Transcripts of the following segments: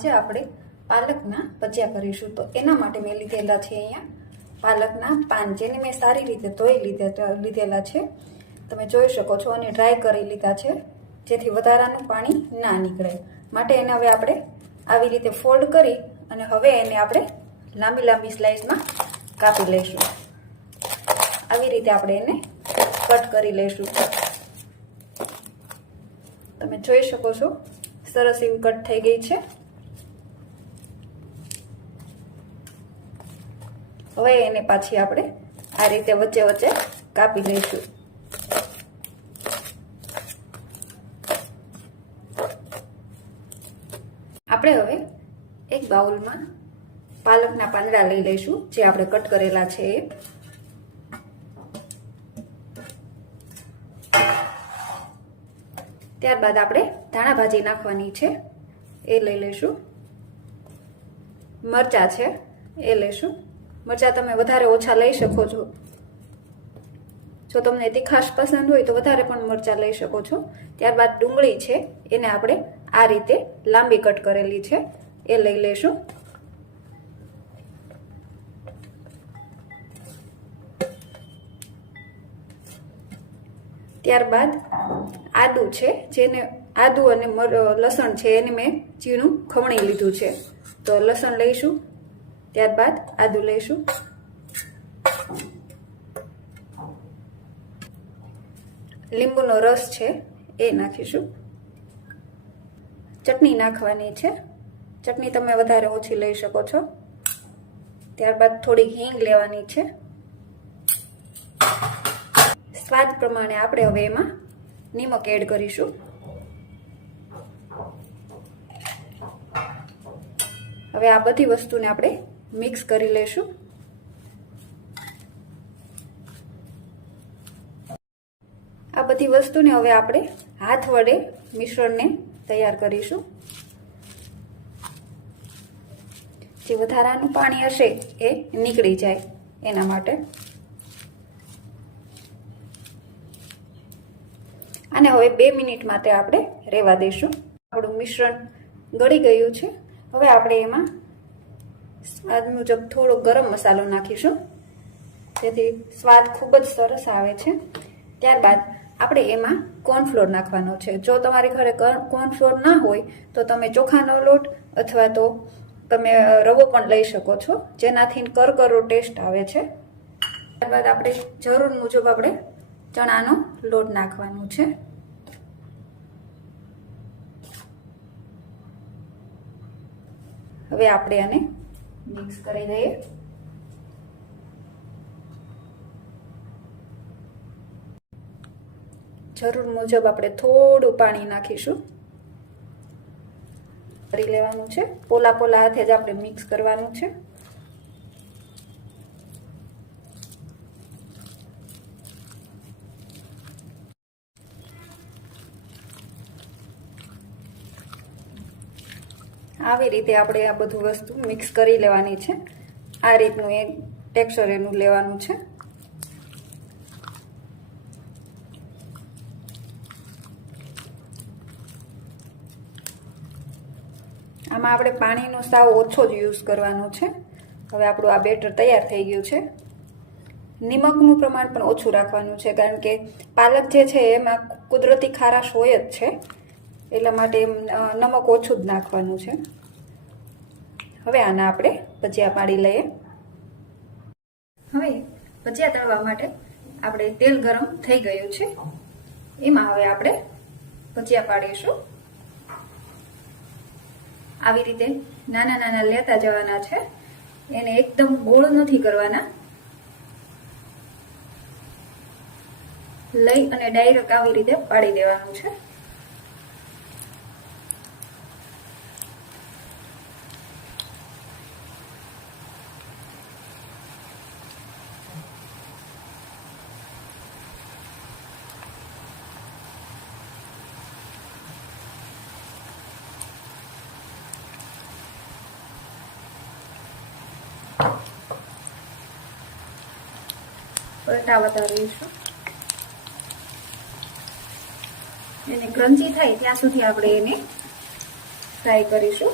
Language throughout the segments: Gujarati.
આજે આપણે પાલકના ભજીયા કરીશું। તો એના માટે મેં લીધેલા છે અહીંયા પાલકના પાન, જેને મેં સારી રીતે ધોઈ લીધેલા છે, તમે જોઈ શકો છો, અને ડ્રાય કરી લીધા છે, જેથી વધારાનું પાણી ના નીકળે। માટે એને હવે આપણે આવી રીતે ફોલ્ડ કરી અને હવે એને આપણે લાંબી લાંબી સ્લાઇસમાં કાપી લઈશું। આવી રીતે આપણે એને કટ કરી લઈશું। તમે જોઈ શકો છો સરસ એવી કટ થઈ ગઈ છે। હવે એને પાછી આપણે આ રીતે વચ્ચે વચ્ચે કાપી લઈશું। આપણે હવે એક બાઉલમાં પાલકના પાંદડા લઈ લઈશું, જે આપણે કટ કરેલા છે એ। ત્યારબાદ આપણે ધાણા ભાજી નાખવાની છે, એ લઈ લઈશું। મરચા છે એ લઈશું। મરચા તમે વધારે ઓછા લઈ શકો છો। જો તમને તીખાશ પસંદ હોય તો વધારે પણ મરચા લઈ શકો છો। ત્યારબાદ ડુંગળી છે, એને આપણે આ રીતે લાંબી કટ કરેલી છે, એ લઈ લઈશું। ત્યારબાદ આદુ છે, જેને આદુ અને લસણ છે એને મેં ઝીણું ખમણી લીધું છે, તો લસણ લઈશું। ત્યારબાદ આદુ લઈશું। લીંબુનો રસ છે એ નાખીશું। ચટણી નાખવાની છે, ચટણી તમે વધારે ઓછી લઈ શકો છો। ત્યારબાદ થોડી હિંગ લેવાની છે। સ્વાદ પ્રમાણે આપણે હવે એમાં નિમક એડ કરીશું। હવે આ બધી વસ્તુને આપણે મિક્સ કરી લઈશું। આ બધી વસ્તુને હવે આપણે હાથ વડે મિશ્રણને તૈયાર કરીશું। જે વધારાનું પાણી હશે એ નીકળી જાય એના માટે। અને હવે 2 મિનિટ માટે આપણે રહેવા દઈશું। આપણું મિશ્રણ ગળી ગયું છે। હવે આપણે એમાં સ્વાદ મુજબ થોડો ગરમ મસાલો નાખીશું, જેથી સ્વાદ ખૂબ જ સરસ આવે છે। ત્યારબાદ આપણે એમાં કોર્નફ્લોર નાખવાનો છે। જો તમારી ઘરે કોર્નફ્લોર ના હોય તો તમે ચોખાનો લોટ અથવા તો તમે રવો પણ લઈ શકો છો, જેનાથી કરકરો ટેસ્ટ આવે છે। ત્યારબાદ આપણે જરૂર મુજબ આપણે ચણાનો લોટ નાખવાનો છે। હવે આપણે આને મિક્સ કરી દઈએ। જરૂર મુજબ આપણે થોડું પાણી નાખીશું, કરી લેવાનું છે। પોલા પોલા હાથે જ આપણે મિક્સ કરવાનું છે। આવી રીતે આપણે આ બધું વસ્તુ મિક્સ કરી લેવાની છે। આ રીતનું એક ટેક્સચર એનું લેવાનું છે। આમાં આપણે પાણીનો સાવ ઓછો જ યુઝ કરવાનો છે। હવે આપણું આ બેટર તૈયાર થઈ ગયું છે। નિમકનું પ્રમાણ પણ ઓછું રાખવાનું છે, કારણ કે પાલક જે છે એમાં કુદરતી ખારાશ હોય જ છે, એટલા માટે નમક ઓછું જ નાખવાનું છે। હવે આના આપણે ભજીયા પાડી લઈએ। હવે ભજીયા તળવા માટે આપણે તેલ ગરમ થઈ ગયું છે, એમાં હવે આપણે ભજીયા પાડીશું। આવી રીતે નાના નાના લેતા જવાના છે, એને એકદમ ગોળ નથી કરવાના। લઈ અને ડાયરેક્ટ આવી રીતે પાડી દેવાનું છે। પલટાવતા રહીશું। એને ક્રન્ચી થાય ત્યાં સુધી આપણે એને ફ્રાય કરીશું।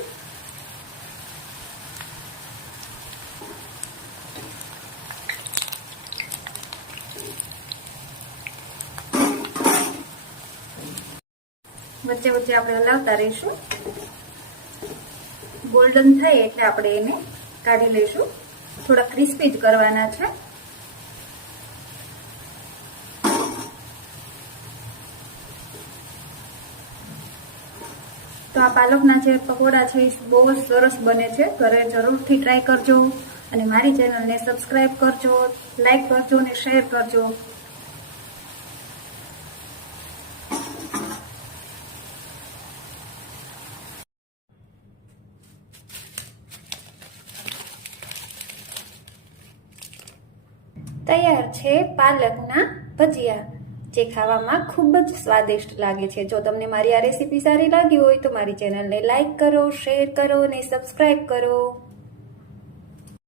વચ્ચે વચ્ચે આપણે હલાવતા રહીશું. ગોલ્ડન થાય એટલે આપણે એને કાઢી લઈશું. થોડા ક્રિસ્પી જ કરવાના છે. તો આ પાલકના જે પકોડા છે એ બહુ જ સરસ બને છે. ઘરે જરૂરથી ટ્રાય કરજો અને મારી ચેનલને સબસ્ક્રાઇબ કરજો, લાઈક કરજો અને શેર કરજો. તૈયાર છે પાલકના ભજીયા, જે ખાવામાં ખૂબ જ સ્વાદિષ્ટ લાગે છે. જો તમને મારી આ રેસીપી સારી લાગી હોય તો મારી ચેનલને લાઈક કરો, શેર કરો અને સબસ્ક્રાઇબ કરો.